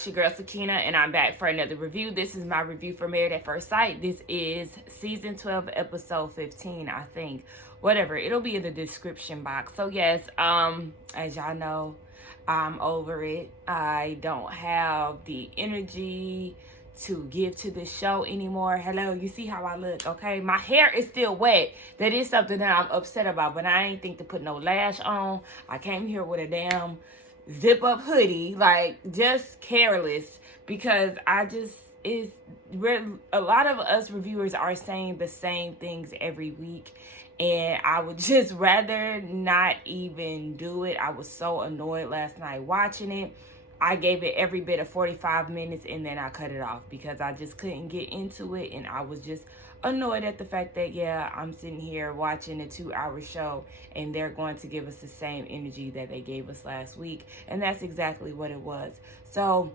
It's your girl Sakina, and I'm back for another review. This is my review for Married at First Sight. This is season 12, episode 15, I think. Whatever, it'll be in the description box. So yes, as y'all know, I'm over it. I don't have the energy to give to this show anymore. Hello, you see how I look, okay? My hair is still wet. That is something that I'm upset about, but I ain't think to put no lash on. I came here with a damn zip up hoodie, like just careless, because a lot of us reviewers are saying the same things every week, and I would just rather not even do it. I was so annoyed last night watching it. I gave it every bit of 45 minutes and then I cut it off because I just couldn't get into it, and I was just annoyed at the fact that, yeah, I'm sitting here watching a 2-hour show and they're going to give us the same energy that they gave us last week, and that's exactly what it was. So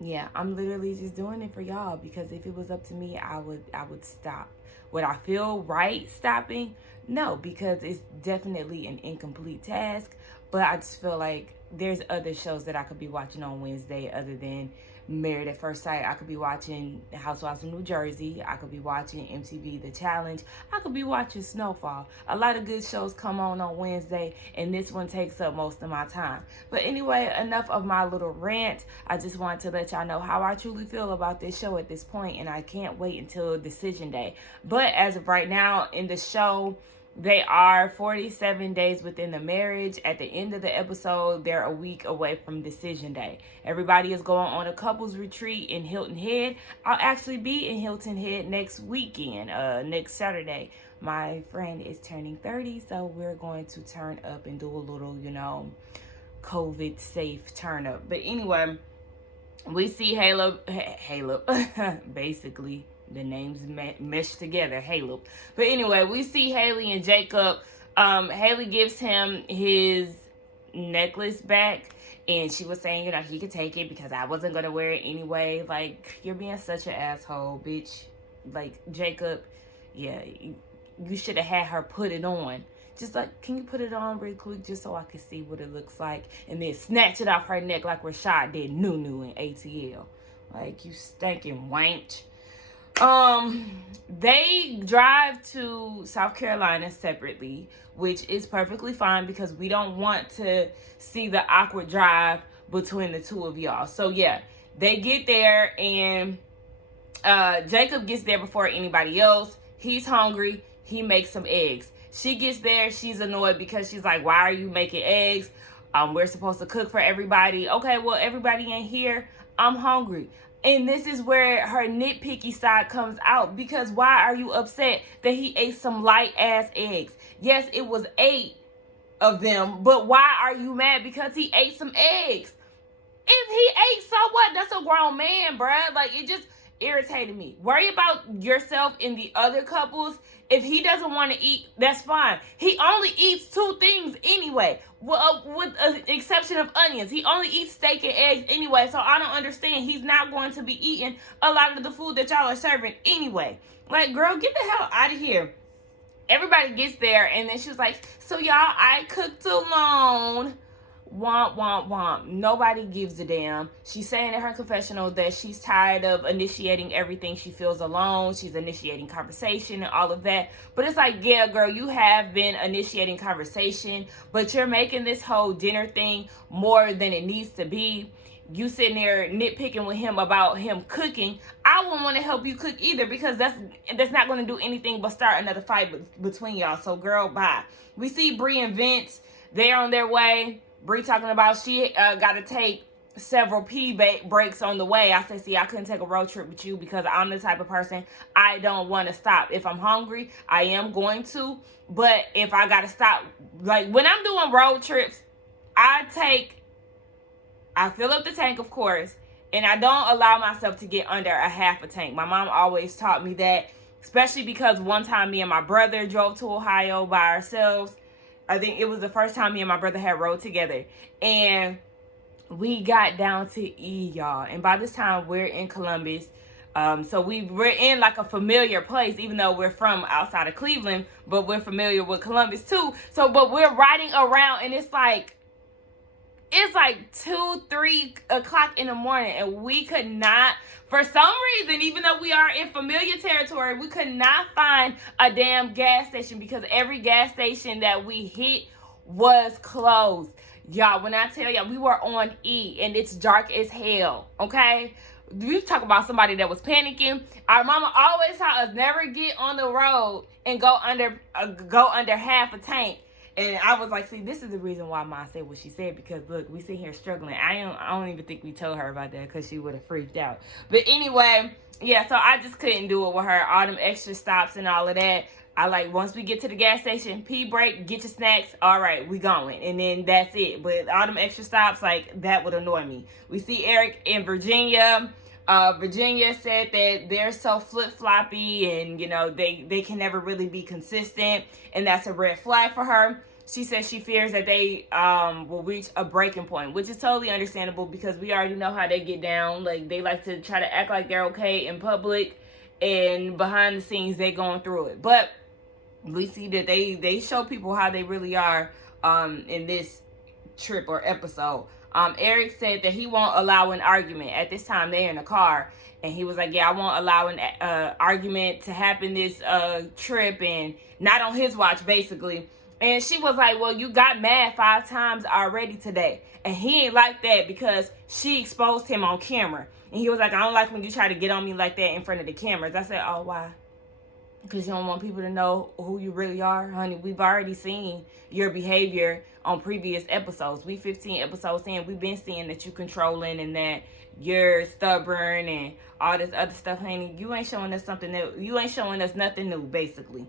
yeah, I'm literally just doing it for y'all, because if it was up to me, I would stop. Would I feel right stopping? No, because it's definitely an incomplete task, but I just feel like there's other shows that I could be watching on Wednesday other than Married at First Sight. I could be watching Housewives of New Jersey. I could be watching MTV The Challenge. I could be watching Snowfall. A lot of good shows come on Wednesday, and this one takes up most of my time. But anyway, enough of my little rant. I just wanted to let y'all know how I truly feel about this show at this point, and I can't wait until decision day. But as of right now in the show, they are 47 days within the marriage. At the end of the episode, they're a week away from decision day. Everybody is going on a couples retreat in Hilton Head. I'll actually be in Hilton Head next weekend, next Saturday. My friend is turning 30, so we're going to turn up and do a little, COVID safe turn up. But anyway, we see Halo, basically. The names meshed together, Haley. But anyway, we see Haley and Jacob. Haley gives him his necklace back, and she was saying, he could take it because I wasn't going to wear it anyway. Like, you're being such an asshole, bitch. Like, Jacob, yeah, you should have had her put it on. Just like, can you put it on real quick just so I can see what it looks like? And then snatch it off her neck like Rashad did Nunu in ATL. Like, you stinking wench. They drive to South Carolina separately, which is perfectly fine because we don't want to see the awkward drive between the two of y'all. So yeah, they get there, and Jacob gets there before anybody else. He's hungry. He makes some eggs. She gets there. She's annoyed because she's like, why are you making eggs? We're supposed to cook for everybody. Okay, well, everybody ain't here. I'm hungry. And this is where her nitpicky side comes out, because why are you upset that he ate some light ass eggs? Yes, it was 8 of them, but why are you mad because he ate some eggs? If he ate, so what? That's a grown man, bruh. Like, it just irritated me. Worry about yourself and the other couples. If he doesn't want to eat, that's fine. He only eats 2 things anyway, with an exception of onions. He only eats steak and eggs anyway, so I don't understand. He's not going to be eating a lot of the food that y'all are serving anyway. Like, girl, get the hell out of here. Everybody gets there, and then she was like, so y'all, I cooked alone. Womp, womp, womp. Nobody gives a damn. She's saying in her confessional that she's tired of initiating everything. She feels alone. She's initiating conversation and all of that. But it's like, yeah, girl, you have been initiating conversation, but you're making this whole dinner thing more than it needs to be. You sitting there nitpicking with him about him cooking. I wouldn't want to help you cook either, because that's not going to do anything but start another fight between y'all. So, girl, bye. We see Bree and Vince. They're on their way. Bree talking about she got to take several pee breaks on the way. I said, see, I couldn't take a road trip with you because I'm the type of person, I don't want to stop. If I'm hungry, I am going to. But if I got to stop, like when I'm doing road trips, I fill up the tank, of course, and I don't allow myself to get under a half a tank. My mom always taught me that, especially because one time me and my brother drove to Ohio by ourselves. I think it was the first time me and my brother had rode together, and we got down to E, y'all. And by this time, we're in Columbus. So we're in like a familiar place, even though we're from outside of Cleveland, but we're familiar with Columbus too. So, but we're riding around, and it's like it's like 2, 3 o'clock in the morning, and we could not, for some reason, even though we are in familiar territory, we could not find a damn gas station because every gas station that we hit was closed. Y'all, when I tell y'all, we were on E, and it's dark as hell, okay? You talk about somebody that was panicking. Our mama always taught us never get on the road and go under half a tank. And I was like, see, this is the reason why Ma said what she said, because look, we sit here struggling. I don't even think we told her about that because she would have freaked out. But anyway, yeah, so I just couldn't do it with her. All them extra stops and all of that. I like, once we get to the gas station, pee break, get your snacks, all right, we going. And then that's it. But all them extra stops, like, that would annoy me. We see Eric in Virginia. Virginia said that they're so flip-floppy and, you know, they can never really be consistent, and that's a red flag for her. She says she fears that they will reach a breaking point, which is totally understandable because we already know how they get down. Like, they like to try to act like they're okay in public, and behind the scenes, they going through it. But we see that they show people how they really are in this trip or episode. Eric said that he won't allow an argument. At this time, they're in a car, and he was like, yeah, I won't allow an argument to happen this trip, and not on his watch, basically. And she was like, well, you got mad 5 times already today. And he ain't like that because she exposed him on camera. And he was like, I don't like when you try to get on me like that in front of the cameras. I said, oh, why? Because you don't want people to know who you really are, honey. We've already seen your behavior on previous episodes. We 15 episodes in, we've been seeing that you controlling and that you're stubborn and all this other stuff, honey. You ain't showing us something new. You ain't showing us nothing new, basically.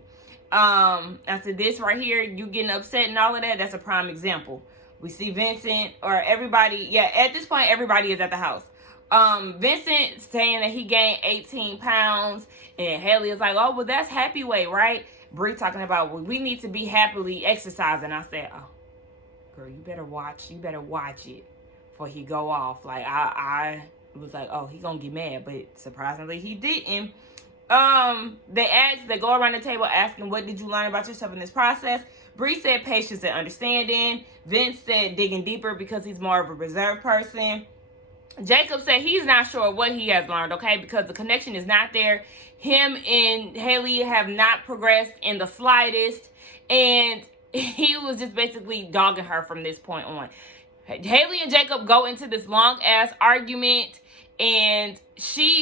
I said, this right here, you getting upset and all of that, that's a prime example. We see Vincent or everybody. Yeah, at this point, everybody is at the house. Vincent saying that he gained 18 pounds, and Haley is like, oh, well, that's happy weight, right? Bree talking about, well, we need to be happily exercising. I said, oh, girl, you better watch it before he go off. Like, I was like, oh, he gonna get mad, but surprisingly, he didn't. They go around the table asking, what did you learn about yourself in this process? Bree said patience and understanding. Vince said digging deeper because he's more of a reserved person. Jacob said he's not sure what he has learned, okay, because the connection is not there. Him and Haley have not progressed in the slightest, and he was just basically dogging her from this point on. Haley and Jacob go into this long-ass argument, and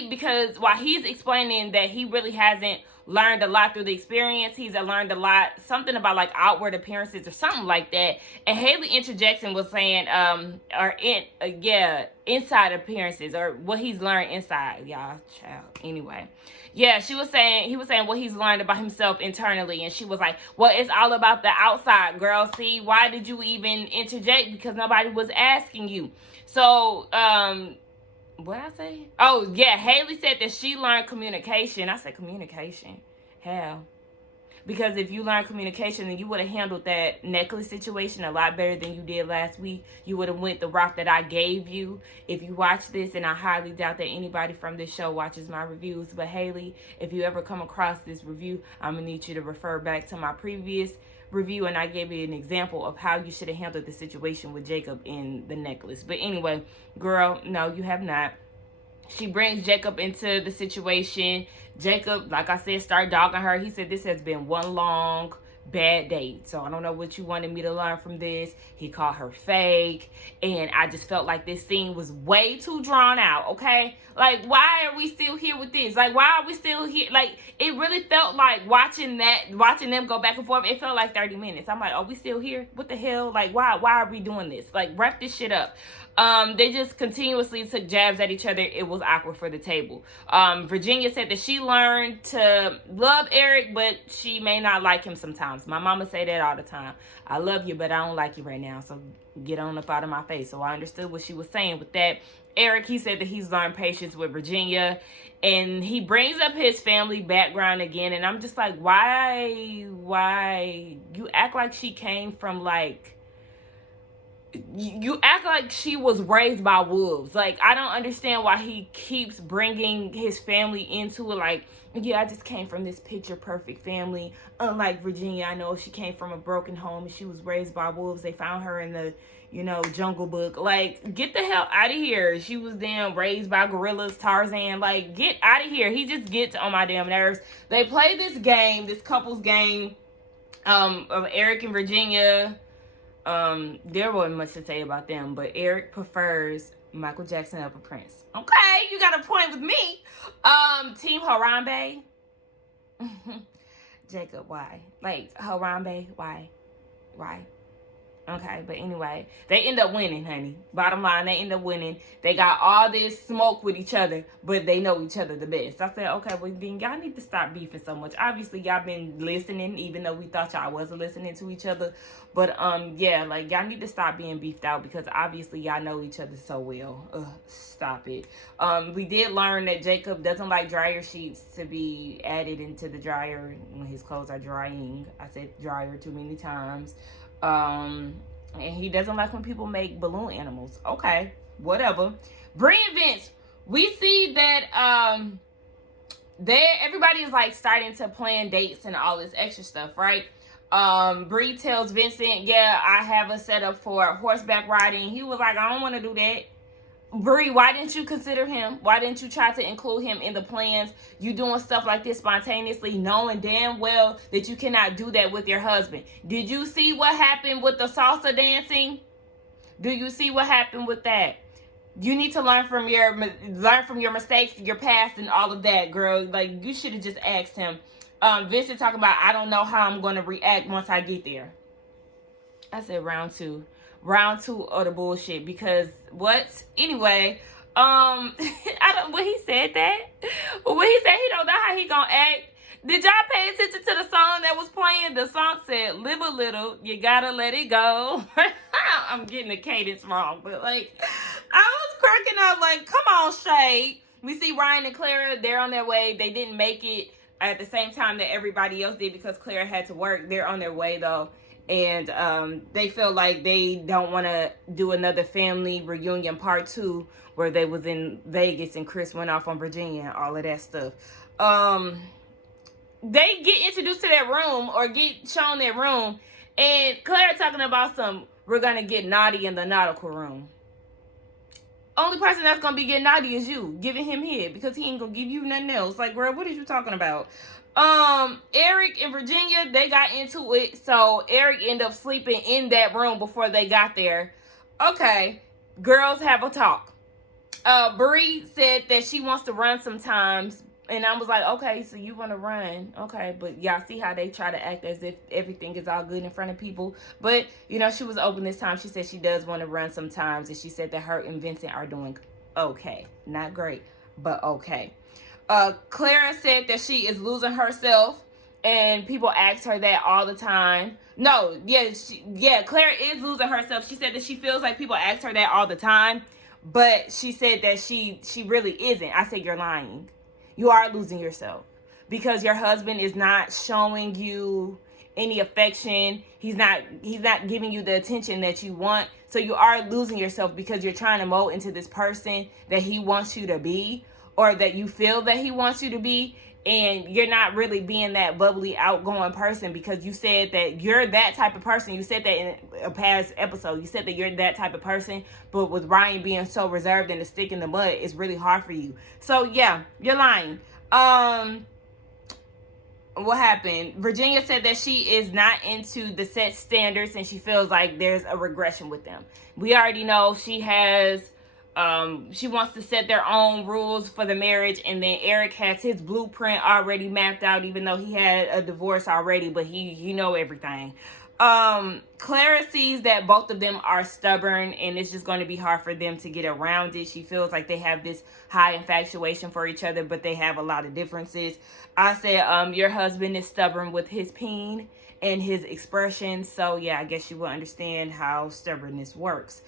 because while he's explaining that he really hasn't learned a lot through the experience, he's learned a lot, something about like outward appearances or something like that. And Haley interjects and was saying, inside appearances, or what he's learned inside, y'all, child. Anyway, yeah, he was saying what he's learned about himself internally, and she was like, well, it's all about the outside, girl. See, why did you even interject? Because nobody was asking you. So, what did I say? Oh, yeah, Haley said that she learned communication. I said communication? Hell. Because if you learned communication, then you would have handled that necklace situation a lot better than you did last week. You would have went the route that I gave you. If you watch this, and I highly doubt that anybody from this show watches my reviews, but Haley, if you ever come across this review, I'm going to need you to refer back to my previous review, and I gave you an example of how you should have handled the situation with Jacob in the necklace. But anyway, girl, no, you have not. She brings Jacob into the situation. Jacob, like I said, started dogging her. He said this has been one long bad date. So I don't know what you wanted me to learn from this. He called her fake. And I just felt like this scene was way too drawn out, okay? Like, why are we still here with this? Like, why are we still here? Like, it really felt like watching them go back and forth, it felt like 30 minutes. I'm like, are we still here? What the hell? Like, why are we doing this? Like, wrap this shit up. They just continuously took jabs at each other. It was awkward for the table. Virginia said that she learned to love Eric, but she may not like him sometimes. My mama say that all the time. I love you, but I don't like you right now, so get on up out of my face. So I understood what she was saying with that. Eric, he said that he's learned patience with Virginia, and he brings up his family background again, and I'm just like, why you act like she came from, like, you act like she was raised by wolves. Like, I don't understand why he keeps bringing his family into it. Like, yeah, I just came from this picture perfect family. Unlike Virginia, I know she came from a broken home and she was raised by wolves. They found her in the, Jungle Book. Like, get the hell out of here. She was damn raised by gorillas, Tarzan. Like, get out of here. He just gets on my damn nerves. They play this game, this couple's game, of Eric and Virginia. There wasn't much to say about them, but Eric prefers Michael Jackson over Prince. Okay, you got a point with me. Team Harambe. Jacob, why? Like, Harambe, why? Okay, but anyway, they end up winning, honey. Bottom line, they end up winning. They got all this smoke with each other, but they know each other the best. I said, okay, well, then y'all need to stop beefing so much. Obviously, y'all been listening, even though we thought y'all wasn't listening to each other. But, yeah, like, y'all need to stop being beefed out because obviously y'all know each other so well. Stop it. We did learn that Jacob doesn't like dryer sheets to be added into the dryer when his clothes are drying. I said dryer too many times. And he doesn't like when people make balloon animals. Okay, whatever. Bree and Vince, we see that everybody is like starting to plan dates and all this extra stuff, right? Bree tells Vincent, yeah, I have a setup for horseback riding. He was like, I don't want to do that. Bree, why didn't you consider him? Why didn't you try to include him in the plans? You doing stuff like this spontaneously, knowing damn well that you cannot do that with your husband. Did you see what happened with the salsa dancing? Do you see what happened with that? You need to learn from your mistakes, your past, and all of that, girl. Like, you should have just asked him. Vincent talking about, I don't know how I'm going to react once I get there. I said round two of the bullshit because what? Anyway, I don't. When he said that, when he said he don't know how he gonna act, did y'all pay attention to the song that was playing? The song said, "Live a little, you gotta let it go." I'm getting the cadence wrong, but like, I was cracking up. Like, come on, Shade. We see Ryan and Clara. They're on their way. They didn't make it at the same time that everybody else did because Clara had to work. They're on their way though. And they feel like they don't want to do another family reunion part 2 where they was in Vegas and Chris went off on Virginia and all of that stuff. They get introduced to that room or get shown that room, and Claire talking about we're going to get naughty in the nautical room. Only person that's going to be getting naughty is you, giving him head, because he ain't going to give you nothing else. Like, girl, what are you talking about? Eric and Virginia, they got into it, so Eric ended up sleeping in that room before they got there. Okay, girls have a talk. Bree said that she wants to run sometimes, and I was like, okay, so you want to run, okay, but y'all see how they try to act as if everything is all good in front of people, but, she was open this time. She said she does want to run sometimes, and she said that her and Vincent are doing okay, not great, but okay. Clara said that she is losing herself, and people ask her that all the time. No, Clara is losing herself. She said that she feels like people ask her that all the time, but she said that she really isn't. I said, you're lying. You are losing yourself because your husband is not showing you any affection. He's not giving you the attention that you want. So you are losing yourself because you're trying to mold into this person that he wants you to be, or that you feel that he wants you to be, and you're not really being that bubbly, outgoing person because you said that you're that type of person. You said that in a past episode. You said that you're that type of person, but with Ryan being so reserved and a stick in the mud, it's really hard for you. So, yeah, you're lying. What happened? Virginia said that she is not into the set standards and she feels like there's a regression with them. We already know she has... she wants to set their own rules for the marriage, and then Eric has his blueprint already mapped out, even though he had a divorce already, but he know everything. Clara sees that both of them are stubborn, and it's just going to be hard for them to get around it. She feels like they have this high infatuation for each other, but they have a lot of differences. I said, your husband is stubborn with his peen and his expression. So yeah, I guess you will understand how stubbornness works.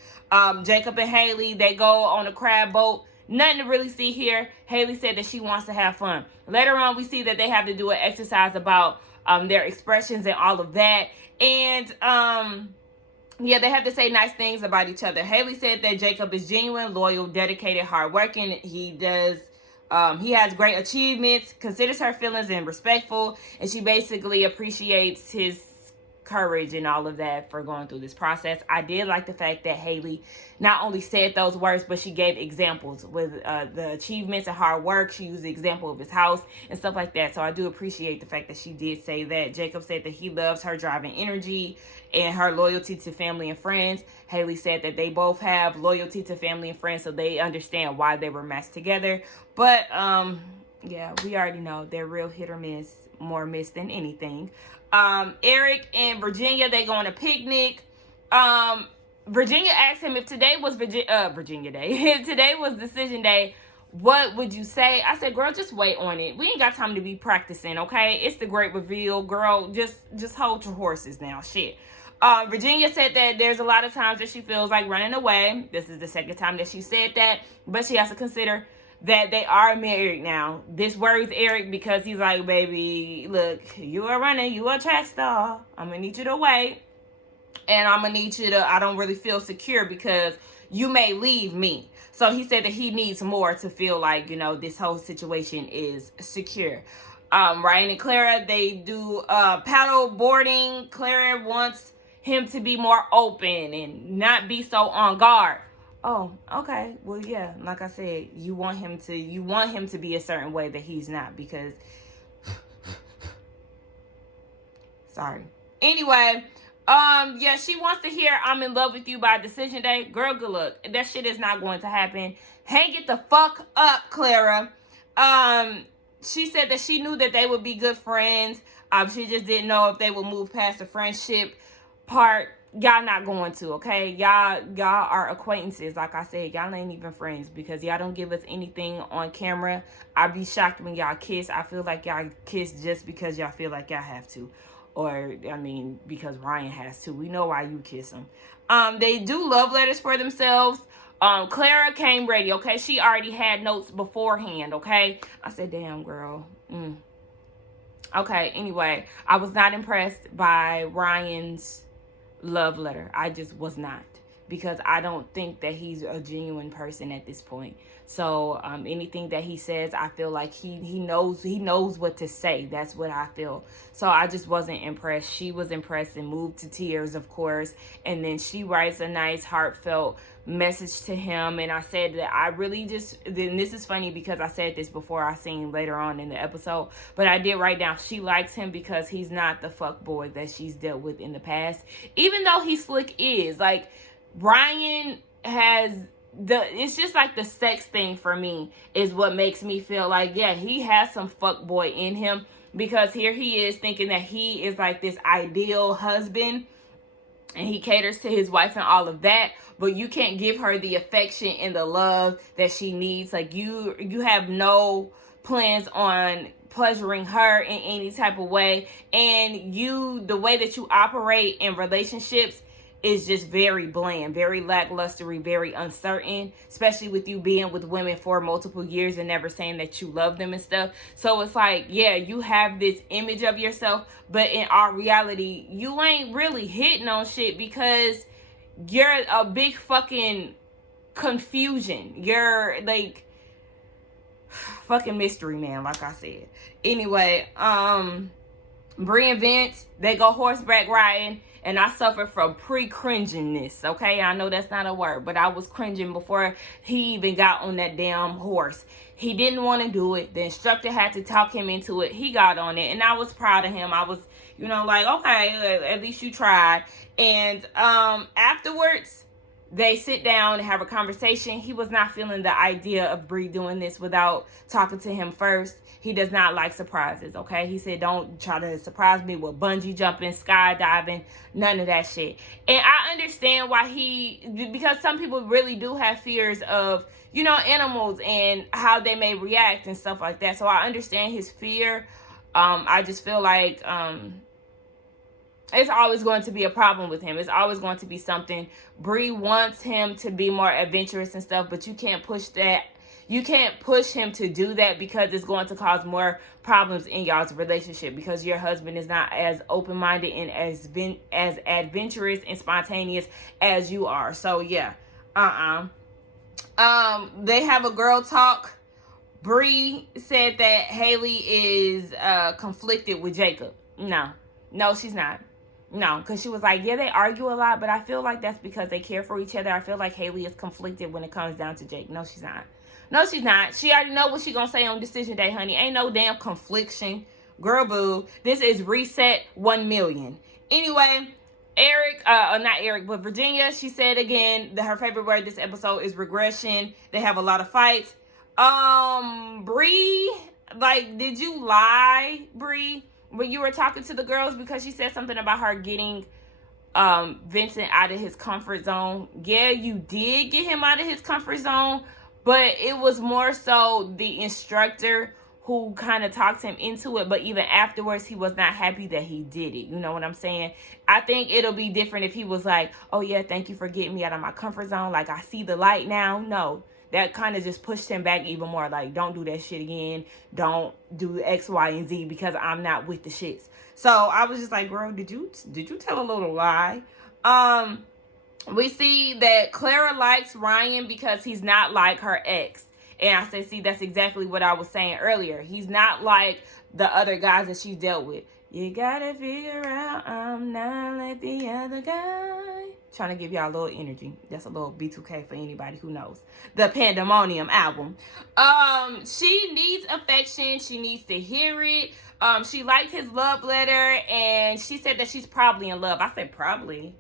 Jacob and Haley, they go on a crab boat. Nothing to really see here. Haley said that she wants to have fun. Later on, we see that they have to do an exercise about their expressions and all of that. And Yeah, they have to say nice things about each other. Haley said that Jacob is genuine, loyal, dedicated, hardworking. He has great achievements, considers her feelings and respectful, and she basically appreciates his courage and all of that for going through this process. I did like the fact that Haley not only said those words, but she gave examples with the achievements and hard work. She used the example of his house and stuff like that. So I do appreciate the fact that she did say that. Jacob said that he loves her driving energy and her loyalty to family and friends. Haley said that they both have loyalty to family and friends, so they understand why they were matched together. But yeah, we already know they're real hit or miss, more miss than anything. Eric and Virginia, they go on a picnic. Virginia asked him if today was Virginia Day, if today was decision day, what would you say? I said, girl, just wait on it. We ain't got time to be practicing, okay? It's the great reveal, girl. Just hold your horses now, shit. Virginia said that there's a lot of times that she feels like running away. This is the second time that she said that, but she has to consider that they are married now. This worries Eric because he's like, baby, look, you are running, you are a track star. I'm gonna need you to wait. And I'm gonna need you to, I don't really feel secure because you may leave me. So he said that he needs more to feel like, you know, this whole situation is secure. Ryan and Clara, they do paddle boarding. Clara wants him to be more open and not be so on guard. Oh, okay. Well, yeah, like I said, you want him to be a certain way that he's not, because sorry. Anyway, yeah, she wants to hear I'm in love with you by decision day. Girl, good luck. That shit is not going to happen. Hang it the fuck up, Clara. She said that she knew that they would be good friends. She just didn't know if they would move past the friendship part. Y'all not going to, okay? Y'all are acquaintances. Like I said, y'all ain't even friends because y'all don't give us anything on camera. I'd be shocked when y'all kiss. I feel like y'all kiss just because y'all feel like y'all have to. Or, I mean, because Ryan has to. We know why you kiss him. They do love letters for themselves. Clara came ready, okay? She already had notes beforehand, okay? I said, damn, girl. Okay, anyway, I was not impressed by Ryan's love letter. I just was not, because I don't think that he's a genuine person at this point. So anything that he says, I feel like he knows what to say. That's what I feel. So I just wasn't impressed. She was impressed and moved to tears, of course. And then she writes a nice heartfelt message to him. And I said that I really then this is funny because I said this before I seen later on in the episode, but I did write down she likes him because he's not the fuck boy that she's dealt with in the past. Even though he slick is, like, Ryan has it's just like the sex thing for me is what makes me feel like, yeah, he has some fuck boy in him, because here he is thinking that he is like this ideal husband and he caters to his wife and all of that, but you can't give her the affection and the love that she needs. Like, you have no plans on pleasuring her in any type of way, and the way that you operate in relationships is just very bland, very lackluster, very uncertain, especially with you being with women for multiple years and never saying that you love them and stuff. So it's like, yeah, you have this image of yourself, but in our reality, you ain't really hitting on shit because you're a big fucking confusion. You're like fucking mystery man, like I said. Anyway, Bree and Vince, they go horseback riding. And I suffer from pre-cringiness, okay? I know that's not a word, but I was cringing before he even got on that damn horse. He didn't want to do it. The instructor had to talk him into it. He got on it, and I was proud of him. I was, like, okay, at least you tried. And afterwards, they sit down and have a conversation. He was not feeling the idea of Bree doing this without talking to him first. He does not like surprises, okay? He said, don't try to surprise me with bungee jumping, skydiving, none of that shit. And I understand why because some people really do have fears of, animals and how they may react and stuff like that. So I understand his fear. I just feel like it's always going to be a problem with him. It's always going to be something. Bree wants him to be more adventurous and stuff, but you can't push that. You can't push him to do that because it's going to cause more problems in y'all's relationship because your husband is not as open-minded and as adventurous and spontaneous as you are. So yeah, they have a girl talk. Bree said that Haley is conflicted with Jacob. No, she's not. No, because she was like, yeah, they argue a lot, but I feel like that's because they care for each other. I feel like Haley is conflicted when it comes down to Jake. No, she's not. No, she's not. She already know what she gonna say on decision day, honey. Ain't no damn confliction. Girl, boo. This is reset 1 million. Anyway, not Eric, but Virginia, she said again that her favorite word this episode is regression. They have a lot of fights. Bree, like, did you lie, Bree, when you were talking to the girls? Because she said something about her getting Vincent out of his comfort zone. Yeah, you did get him out of his comfort zone, but it was more so the instructor who kind of talked him into it. But even afterwards, he was not happy that he did it. You know what I'm saying? I think it'll be different if he was like, oh yeah, thank you for getting me out of my comfort zone. Like, I see the light now. No, that kind of just pushed him back even more. Like, don't do that shit again. Don't do X, Y, and Z because I'm not with the shits. So I was just like, girl, did you tell a little lie? We see that Clara likes Ryan because he's not like her ex. And I said, see, that's exactly what I was saying earlier. He's not like the other guys that she dealt with. You gotta figure out I'm not like the other guy. Trying to give y'all a little energy. That's a little B2K for anybody who knows. The Pandemonium album. She needs affection. She needs to hear it. She liked his love letter. And she said that she's probably in love. I said probably.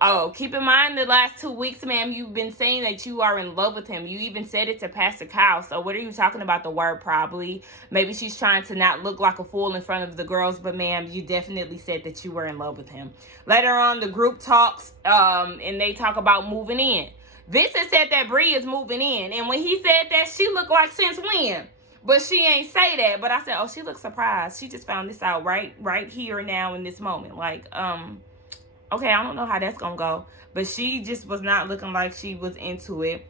Oh, keep in mind the last 2 weeks, ma'am, you've been saying that you are in love with him. You even said it to Pastor Kyle. So what are you talking about the word probably? Maybe she's trying to not look like a fool in front of the girls. But, ma'am, you definitely said that you were in love with him. Later on, the group talks and they talk about moving in. Vincent said that Bree is moving in. And when he said that, she looked like since when? But she ain't say that. But I said, oh, she looks surprised. She just found this out right here and now in this moment. Like, okay, I don't know how that's gonna go, but she just was not looking like she was into it.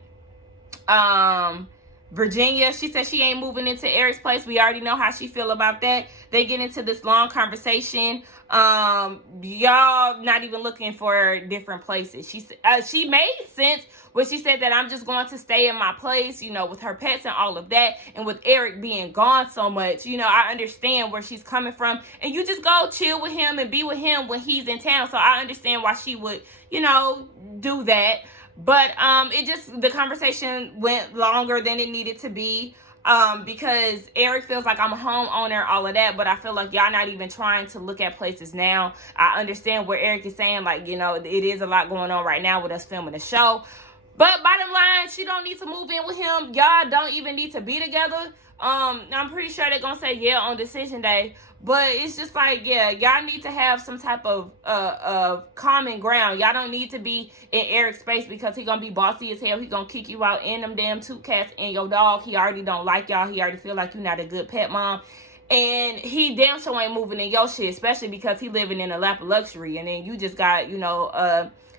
Virginia, she said she ain't moving into Eric's place. We already know how she feel about that. They get into this long conversation. Y'all not even looking for different places. She made sense when she said that I'm just going to stay in my place, you know, with her pets and all of that. And with Eric being gone so much, you know, I understand where she's coming from. And you just go chill with him and be with him when he's in town. So I understand why she would, you know, do that. But the conversation went longer than it needed to be. Because Eric feels like I'm a homeowner, all of that, but I feel like y'all not even trying to look at places now. I understand where Eric is saying, like, you know, it is a lot going on right now with us filming the show. But bottom line, she don't need to move in with him. Y'all don't even need to be together. I'm pretty sure they're gonna say yeah on decision day. But it's just like, yeah, y'all need to have some type of common ground. Y'all don't need to be in Eric's space because he gonna be bossy as hell. He gonna kick you out and them damn 2 cats and your dog. He already don't like y'all. He already feel like you're not a good pet mom. And he damn sure ain't moving in your shit, especially because he living in a lap of luxury. And then you just got, you know,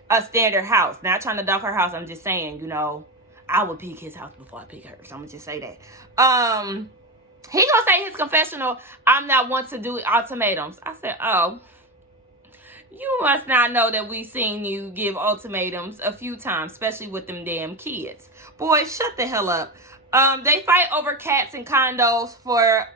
a standard house. Not trying to dog her house. I'm just saying, you know, I would pick his house before I pick hers. I'm gonna just say that. He gonna say his confessional, I'm not one to do ultimatums. I said, oh, you must not know that we seen you give ultimatums a few times, especially with them damn kids. Boy, shut the hell up. They fight over cats and condos for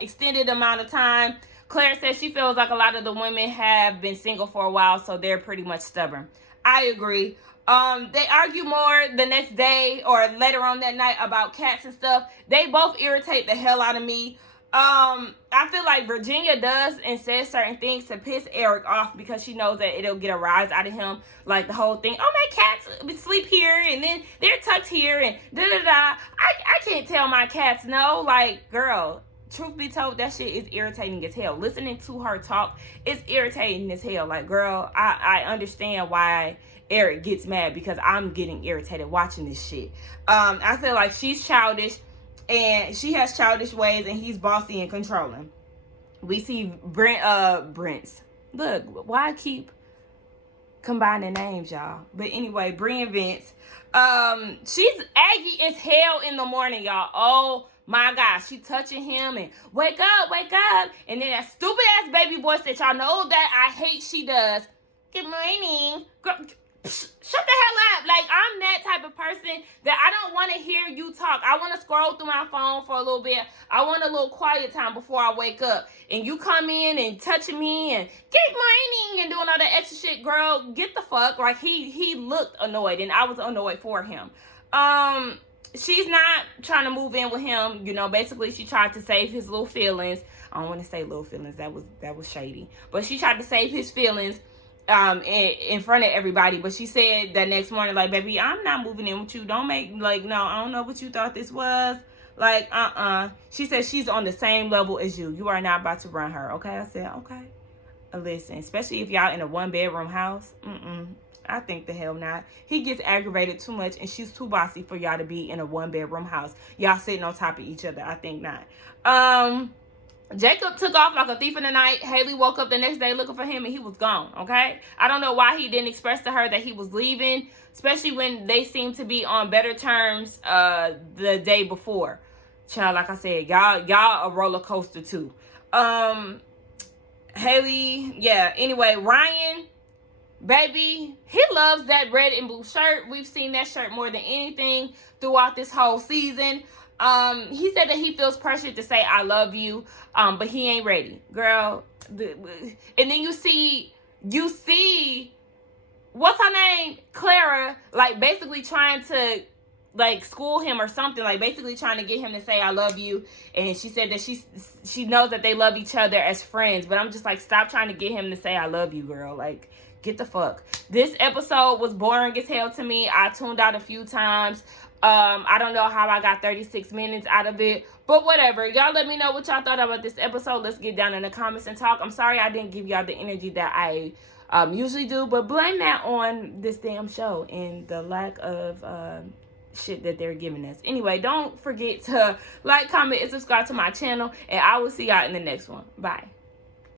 extended amount of time. Claire says she feels like a lot of the women have been single for a while, so they're pretty much stubborn. I agree. They argue more the next day or later on that night about cats and stuff. They both irritate the hell out of me. I feel like Virginia does and says certain things to piss Eric off because she knows that it'll get a rise out of him. Like the whole thing, oh, my cats sleep here and then they're tucked here and da-da-da. I can't tell my cats no. Like, girl, truth be told, that shit is irritating as hell. Listening to her talk is irritating as hell. Like, girl, I understand why Eric gets mad because I'm getting irritated watching this shit. I feel like she's childish and she has childish ways and he's bossy and controlling. We see Brent's. Look, why I keep combining names, y'all? But anyway, Bree and Vince. She's aggy as hell in the morning, y'all. Oh my gosh, she touching him and wake up, and then that stupid ass baby voice that y'all know that I hate she does. Good morning, girl. Shut the hell up. Like, I'm that type of person that I don't want to hear you talk. I want to scroll through my phone for a little bit. I want a little quiet time before I wake up. And you come in and touching me and good morning and doing all that extra shit, girl. Get the fuck. Like, he looked annoyed and I was annoyed for him. She's not trying to move in with him. You know, basically she tried to save his little feelings. I don't want to say little feelings. That was shady. But she tried to save his feelings in front of everybody. But she said that next morning, like, baby, I'm not moving in with you. Don't make, like, no, I don't know what you thought this was. Like, She said she's on the same level as you. You are not about to run her, okay? I said, okay. Listen, especially if y'all in a 1-bedroom house. I think the hell not. He gets aggravated too much, and she's too bossy for y'all to be in a 1-bedroom house. Y'all sitting on top of each other. I think not. Jacob took off like a thief in the night. Haley woke up the next day looking for him, and he was gone, okay? I don't know why he didn't express to her that he was leaving, especially when they seemed to be on better terms the day before. Child, like I said, y'all a roller coaster too. Haley, yeah. Anyway, Ryan, baby, he loves that red and blue shirt. We've seen that shirt more than anything throughout this whole season. He said that he feels pressured to say I love you, but he ain't ready, girl. And then you see what's her name, Clara, like basically trying to like school him or something, like basically trying to get him to say I love you. And she said that she knows that they love each other as friends, but I'm just like, stop trying to get him to say I love you, girl. Like, get the fuck. This episode was boring as hell to me. I tuned out a few times. I don't know how I got 36 minutes out of it, but whatever. Y'all let me know what y'all thought about this episode. Let's get down in the comments and talk. I'm sorry I didn't give y'all the energy that I usually do, but blame that on this damn show and the lack of shit that they're giving us. Anyway, don't forget to like, comment, and subscribe to my channel, and I will see y'all in the next one. Bye.